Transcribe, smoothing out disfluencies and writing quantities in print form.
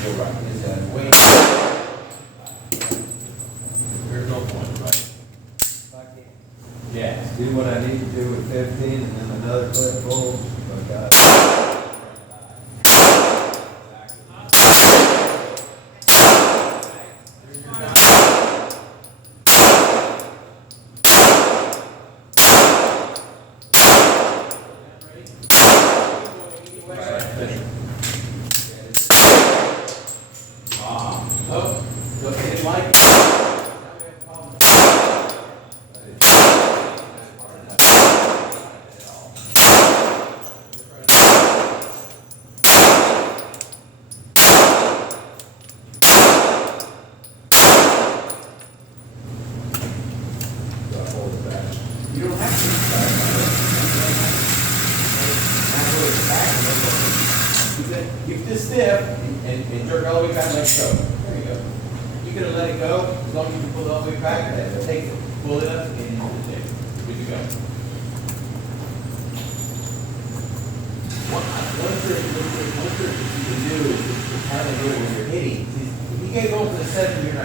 feel right. It's way. There's no point, right? Yes. Do what I need to do with 15 and then another clip full. But God. Oh, look, they didn't like it. You don't have to. Keep this stiff and jerk all the way back and let it go. There you go. You could have let it go as long as you pull it all the way back. Take it, pull it up, and take it. Good to go. One trick you can do is kind of do it when you're hitting. If you get going to the 7, you're not.